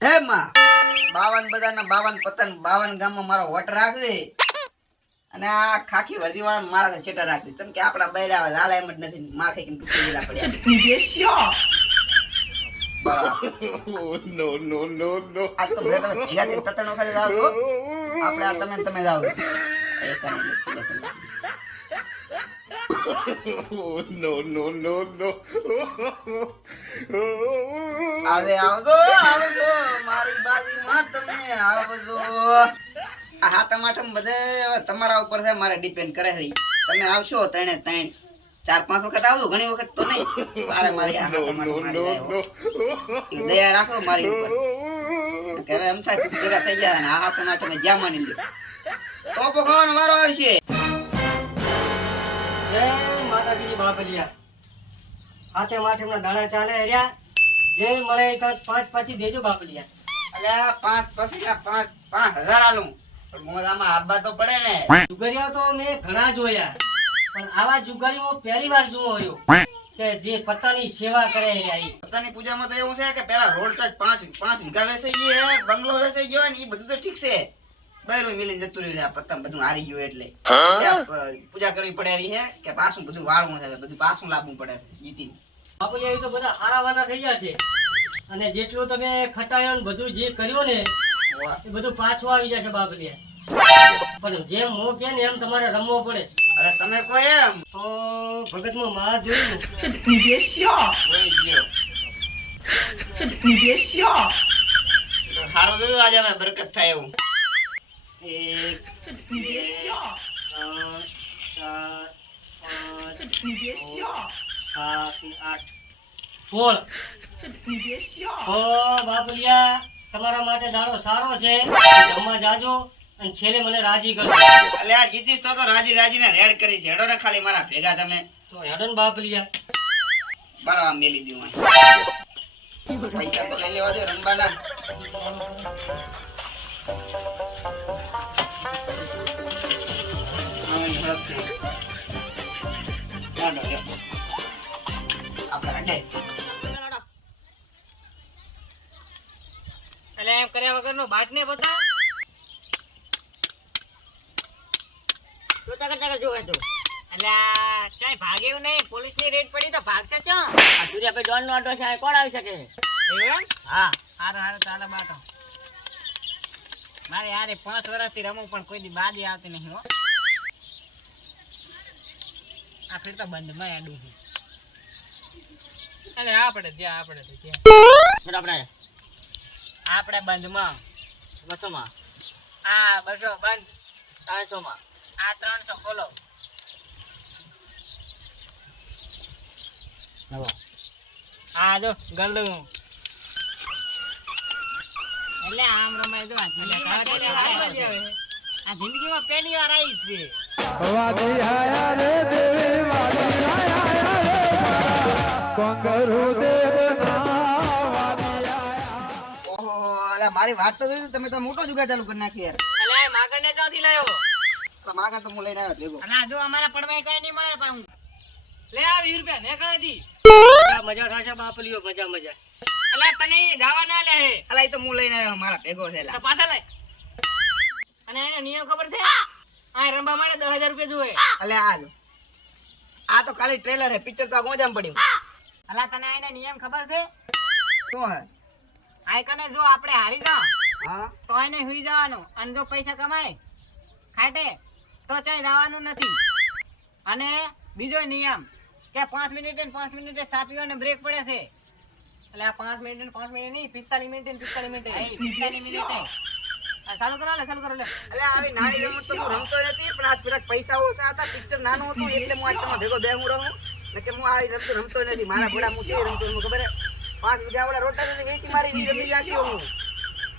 હે માં 52 બધાના 52 પતંગ 52 ગામમાં મારો વટ રાખજે અને આ ખાખી વર્દી વાળા મારા સેટા રાખજે કેમ કે આપડા બૈરા હાલ એમ જ નથી માર ખાઈને તૂટી ગયેલા પડ્યા No, no, no, no. આજ તો બધા તમે ભેગા થઈને તતણો ખાલી જાવ છો આપણે આ તમે જાવ છો No, no, no, no. આવજો મારી બાજુમાં તમે આવજો આ હાથમ આઠમ બધે હવે તમારા ઉપર છે મારે ડિપેન્ડ કરે છે તમે આવશો ત્રણે ત્રણ 4-5 વખત આવજો ઘણી વખત તો નહીં મારે મારી આ હાથમ આઠમ મારી જાય દયા રાખો મારી ઉપર કે હવે એમ થાય ભેગા થઈ ગયા ને આ હાથમ આઠમ જ્યાં માની લ્યો ટોપો ખાવાનો વારો આવશે જય માતાજી બાપલિયા હાથે માઠમના દાડા ચાલે હર્યા જે મળે એ પાંચ પાછી દેજો બાપલિયા અલ્યા 5 પછી 5000 આલું પણ મોજામાં આબા તો પડે ને જુગારીઓ તો મેં ઘણા જોયા પણ આવા જુગારી હું પહેલી વાર જોયો રહ્યો કે જે પત્તાની સેવા કરે હર્યા ઈ પોતાની પૂજામાં તો એવું છે કે પેલા રોડ ટચ 5 વીઘા વેચાઈ ગઈ હે બંગલો વેચાઈ ગયો ને એ બધું તો ઠીક છે બૈરું મિલીને જતું રહ્યું છે આ પત્તા બધું હારી ગયું એટલે પૂજા કરવી પડે રહી હે કે પાછું બધું વાળવું છે બધું પાછું લાવવું પડે જીતી બાપલિયા એ તો બધા હારાવાના થઈ ગયા છે અને જેટલું તમે ખટાયો ને બધું જે કર્યું ને એ બધું પાછું આવી જશે બાપલિયા પણ જેમ હું કે ને એમ તમારે રમવો પડે અરે તમે કોઈ એમ તો ભગતમાં માં જોયું 这你别笑， કોઈ ગયો 这你别笑， સારું જોયું આજે હવે બરકત થાય એવું 1 这你别笑， 3 4 5 这你别笑， 7 8 16 这你别笑， ઓ બાપલિયા તમારા માટે દાડો સારો છે જમવા જાજો અને છેલ્લે મને રાજી કરો અલ્યા જીતીશ તો રાજી ને રેડ કરી છે હેડો ને ખાલી મારા ભેગા તમે તો હેડો ને બાપલિયા બરાબર મેલી દઉં પૈસા તો લઈ લેવા દે રંબાના એટલે એમ કર્યા વગરનો બાટ ને બતા એટલે ચાય ભાગ્યું નહીં પોલીસ ની રેડ પડી તો ભાગશે ચો દુરિયા ભાઈ ડોન નો ઓટો છે કોણ આવી શકે એવું હા હારું ચાલે બાટો મારે યાર 5 વર્ષથી રમું પણ કોઈ દી બાદી આવતી નહીં હો આ ફેર તો બંધમાં આડું છે એટલે આપણે બંધમાં બસોમાં આ 200 બંધ 300 માં આ 300 ખોલો આ જો ગલ્લું એટલે આમ રમાય જો આ જિંદગીમાં પહેલી વાર આવી છે ઓહો અલ્યા મારી વાત તો જોઈ તમે તો મોટો જુગાર ચાલુ કરી નાખ્યો યાર એટલે માગણને ક્યાંથી લાવ્યો તો માગા તો હું લઈને આવ્યો ભેગો અને આ જો અમારા પડવાય કઈ નહીં મળે પાછું લે આ 20 રૂપિયા નીકળે દી મજા થશે બાપલિયો મજા એટલે તને જવા ના લે હે અલા એ તો હું લઈને આવ્યો મારા ભેગો છે તો એલા પાછા લે અને એને નિયમ ખબર છે આ રંબા માટે 10000 રૂપિયા જોવે અલ્યા હાલ આ તો ખાલી ટ્રેલર હે પિક્ચર તો આ ગોજામ પડ્યું અલા તને એને નિયમ ખબર છે શું હે આ કને જો આપણે હારી જા હા તો એને હુઈ જવાનું અને જો પૈસા કમાય ખાટે તો ચાઈ જવાનું નથી અને બીજો નિયમ કે 5 મિનિટે ને 5 મિનિટે ચા પીવાનો બ્રેક પડે છે એટલે આ 5 મિનિટ ને 5 મિનિટ નહીં 45 મિનિટે ને 45 મિનિટે 45 મિનિટે ચાલુ કરો લે અલ્યા આવી નાની રમત તો હું રમતો નથી પણ આજ પેલા પૈસા ઓછા હતા પિક્ચર નાનું હતું એટલે હું આજ તમારા ભેગો બે હું રહું ને કે હું આ રમતો નથી મારા ઘોડા હું કેવી રમતો હું ખબર હે 5 વીઘા વાળા રોટા વેચી મારી ની રમી લાગ્યો હું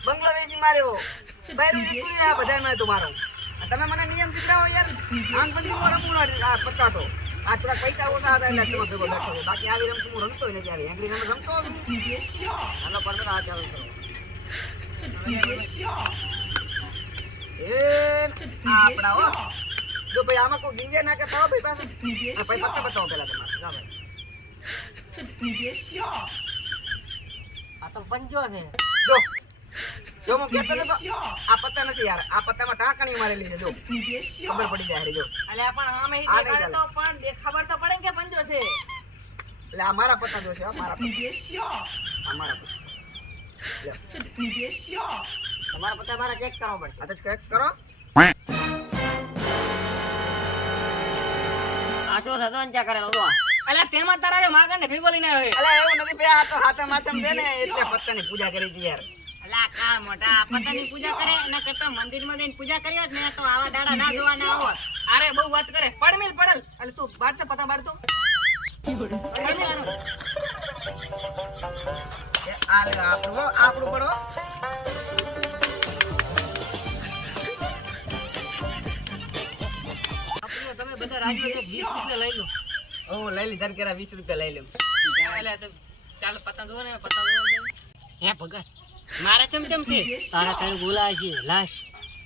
બંગલો વેચી માર્યો બૈરું નીકળી આ બધામાં તો મારો તમે મને નિયમ શીખડાવો યાર આમ બધી હું રમું આ પત્તાટો આ થોડા પૈસા ઓછા હતા એટલે તમારા ભેગો બેઠો બાકી આવી રમત હું રમતો નથી આવી એંગરી રમત રમતો હાલો પડતો આ ચાલુ કરો 这你别笑， એ આપડા હો જો ભાઈ આમાં કોઈ ગિંગે ના કરતા હો ભાઈ પાસે 你别 આ ભાઈ પત્તા 笑， બતાવો પેલા તમારે જા ભાઈ 这你别笑， આ તો પંજો છે જો જો હું કહેતો નતો, 你别笑， આ પત્તા નથી યાર, આ પત્તામાં ટાંકણી મારેલી છે જો, 你别笑 ખબર，પડી જાય હારી જો. અલ્યા પણ આમે ઈ આ નહીં દેખાડે તો પણ ખબર તો પડે ને કે પંજો છે. એટલે આ મારા પત્તા જોશે હો, મારા 你别笑， આ મારા પત્તા. લ્યો, 你别笑， તમારા પત્તા મારે ચેક કરવો પડશે. આ તો જ કંઈક કરો. આ શું થતો ને ચેક કરેલો જો. અલ્યા તેમાં તારા માગણ ને ભેગો લઈને આવ્યો છે. અલા એવું નથી બે, આ તો હાથમ હાથમ છે ને એટલે પત્તાની પૂજા કરી હતી યાર. અલા કા મોટા આ પત્તાની પૂજા કરે એના કરતા મંદિરમાં જઈને પૂજા કરી હોત ને તો આવા દાડા ના જોવાના આવત. અરે બહુ વાત કરે. પડમેલ પડલ. અલે તું બાર તો પતા બાર તો. પડમેલ આનું. એ આ લે આપણું હો, આપણું પડો. આપણે તમે બધા રાજી હો તો 20 રૂપિયા લઈ લો. ઓ લઈ લીધા ને કેરા 20 રૂપિયા લઈ લઉં. અલ્યા તો ચાલ પતા દો ને પતા દો. હે ભગત મારા ચમચમ છે તારા કઈ બોલાય છે લાશ.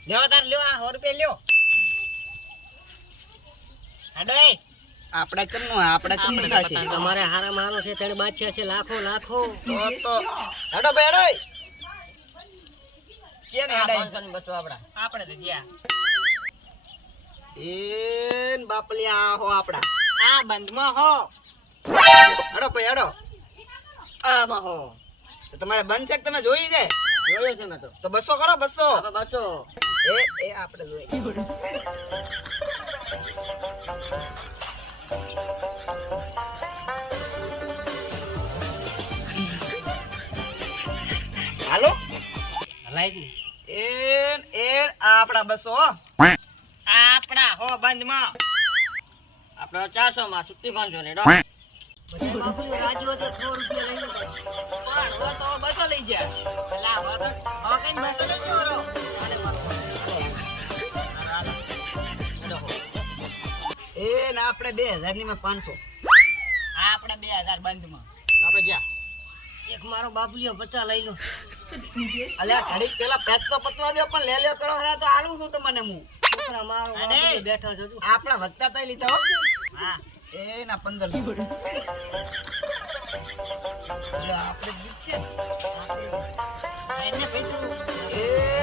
લેવો તાર લ્યો આ 100 રૂપિયા લ્યો. હાડો એ આપડા ચમનો આપડા થશે. તમારે હારા મારો છે તેને બાદશાહ છે લાખો લાખો. તો હેડો બે હેડો. કેને આ હેડાય? 500 ની બસો આપડા. આપણે તો જ્યાં. એન બાપલિયા હો આપડા. આ બંધમાં હો હેડો ભાઈ હેડો. આમાં હો. તો તમારે બંધ છે કે તમે જોઈ છે? જોયો છે મેં તો. તો 200 કરો 200. હવે બચો. એ આપણે જોઈ. હાલો લાઈક ની એન આપડા 200 હો. આપડા હો બંધમાં આપણે 400 માં સુટ્ટી 500 ને ડો. બધા બાપુજી રાજી હો તો 100 રૂપિયા લઈ લો. પણ હો તો 200 લઈ જા. પેલા હો તો હો કઈ બસો લઈ જોરો એન આપણે 2000 ની માં 500. આપડા 2000 બંધમાં આપણે જ્યાં. એક મારો બાપુલિયો 50 લઈ લો. 你别笑， અલ્યા ઘડીક પેલા પેચ તો પતવા દો પણ લે કરો હરા તો આલું છું તમને હું. છોકરા મારો બાપુલિયો બેઠા છે તું. આપણા વધતા તઈ લીધા હો. હા એના 1500. એટલે આપણે જીત છે ને. એને પૈસું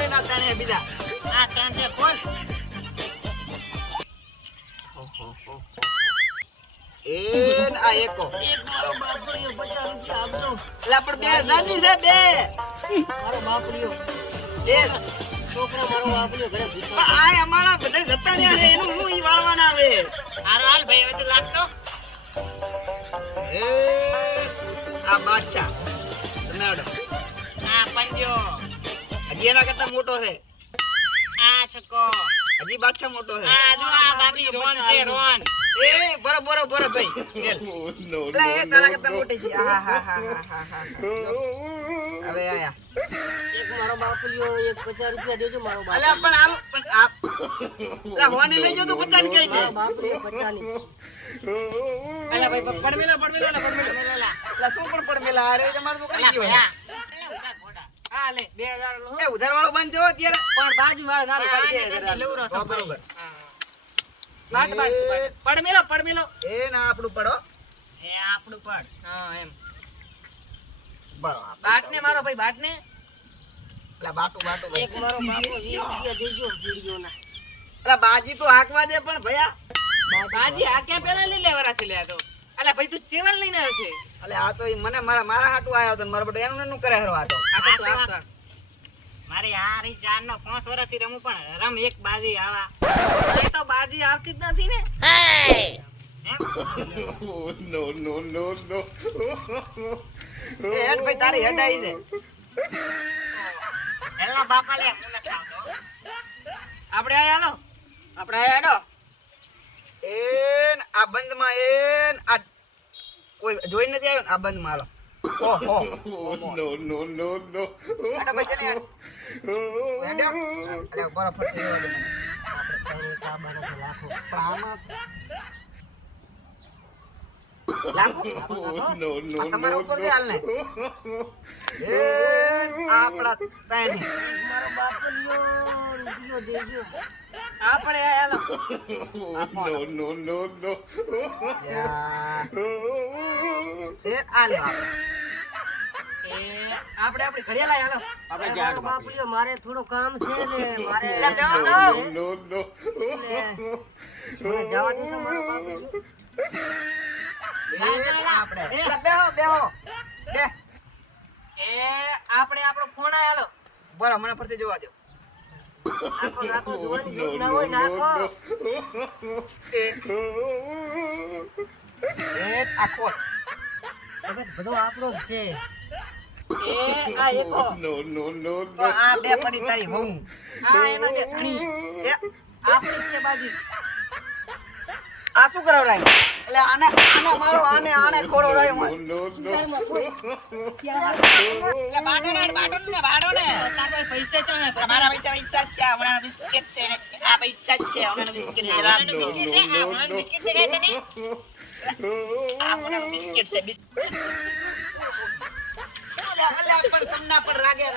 એના તને બીજા. આ ત્રણ છે કોણ એન આ એકો. એક મારો બાપુલિયો 50 રૂપિયા આપજો. એટલે આપણે 2000 ની છે બે. મારો બાપુલિયો બે. છોકરો મારો બાપુલિયો ઘરે પણ ભૂખ્યો આ અમારા બધા જતા રહ્યા છે એનું શું ઈ વાળવાના આવે. હારો હાલ ભાઈ હવે તો લાગતો એ આ બાદશાહ તમે આવડો. આ પંજો હજી એના કરતા મોટો છે. આ છક્કો હજી બાદશાહ મોટો છે. આ જો આ બાપી રોન છે રોન એ બરો ભાઈ ગેલ. Oh, no, એટલે એ તારા કરતા મોટી છે. હા. હવે આયા. એક મારો બાપુલિયો એક 50 રૂપિયા દેજો મારો બાપ. અલ્યા પણ આલું પણ આપ એટલે હોને લઈ જો તો 50 ની કઈ દે. મારો બાપુલિયો 50 ની. અલ્યા ભાઈ પડમેલો ને પડમેલો. એટલે શું પણ પણ મેલા હારે તમારું તો કરી ગયો. હા લે 2000 લો. એ ઉધાર વાળો બંધ છો અત્યારે. પણ બાજુ વાળો નાનો કાઢી દે જરા. હા, બરોબર. બાટ પડમેલો. એ ના આપણું પડો. એ આપણું પડ હા એમ. બરોબર. બાટ ને મારો ભાઈ બાટ ને. એટલે બાટું ભાઈ. એક મારો બાપુ 20 રૂપિયા દેજો વિડિયોના. એટલે બાજી તો હાંકવા દે પણ ભયા. બાજી આ કે પેલા લઈ લેવાના છે લે આ તો. અલ્યા ભાઈ તું સેવલ લઈને આવ્યો છે. એટલે આ તો ઈ મને મારા હાટું આવ્યો તો ને મારો બેટો એનું કરે હરો આ તો. આ તો તું આપતો. મારી હારી જાન નો 5 વર્ષથી રમું પણ રમ એક બાજી આવા એ તો બાજી આવતી જ નથી ને. Oh, no, no, no, no. એ હેડ ભાઈ તારી હેડ આવી છે. એલા બાપા લે હું નથી આવતો આપણે આયા લો. આપણે આયા હેડો. એન આ બંધમાં એન આ કોઈ જોઈ નથી આવ્યો ને આ બંધમાં હાલો. ઓહો. Oh, no, no, no, no. આટો ભાઈ ચને હેડ. હેડ્યો? અરે બરફ ફરતી રહેવા દે મને. પણ આમાં લાખો? Oh, no, no, આ તમારા no, ઉપર છે હાલ ને. no. એન આપણા ત્રણે. મારો બાપુલિયો રૂપિયો દેજો. આપણે આયા લો. Oh, no, no, no, no. યા. એ આ લે આપણે. આપણે આપણી ઘડિયાળ લાય, હાલો. આપણે મારો બાપલીઓ, મારે થોડું કામ છે ને મારે એટલે બેહો No, ના. no, no. મને જવા દેશો મારો બાપલીઓ? આપણે એટલે બેહો બેહો બે આપણે આપણો ફોન આય, હાલો. બરો મને પરથી જોવા દો નાખો, નાખો, જોવાની No, જરૂર ના no, હોય, નાખો. એક આખો હવે બધું આપણો જ છે. આ એકો. No, no, no, તો no. આ બે પડી તારી વહુ આ એના બે ધણી. એ આપણી છે બાજી. આ શું કરાવરાય એટલે આને આને મારો આને ખોરો રહ્યો No, no, no. એટલે બાડો ને તાર પાસે પૈસા છે ને? તમારા પૈસા પૈસા જ છે હમણાં બિસ્કિટ છે ને આ પૈસા જ છે હમણાં બિસ્કિટ છે જરા No, no, no, બિસ્કિટ છે તને આ હમણાં બિસ્કિટ છે બિસ્કિટ અલા પણ સન્ના પર રાગે No,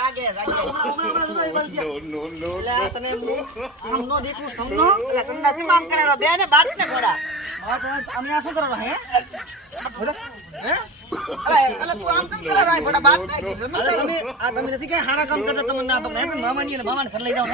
no, no, એટલે આ no. તને હું સમનો દેખું સમનો એટલે સન્ના ચમામ કરેલો બે ને બાદ ને ઘોડા અમે આ શું કરેલો હે હે અલા તું આમ કેમ કરેલો હે ઘોડા બાદ No, no, no. તમે નથી કે હારા કામ કરતા તમને ના પકડે મામાની ને મામાને ઘર લઈ જાવ ને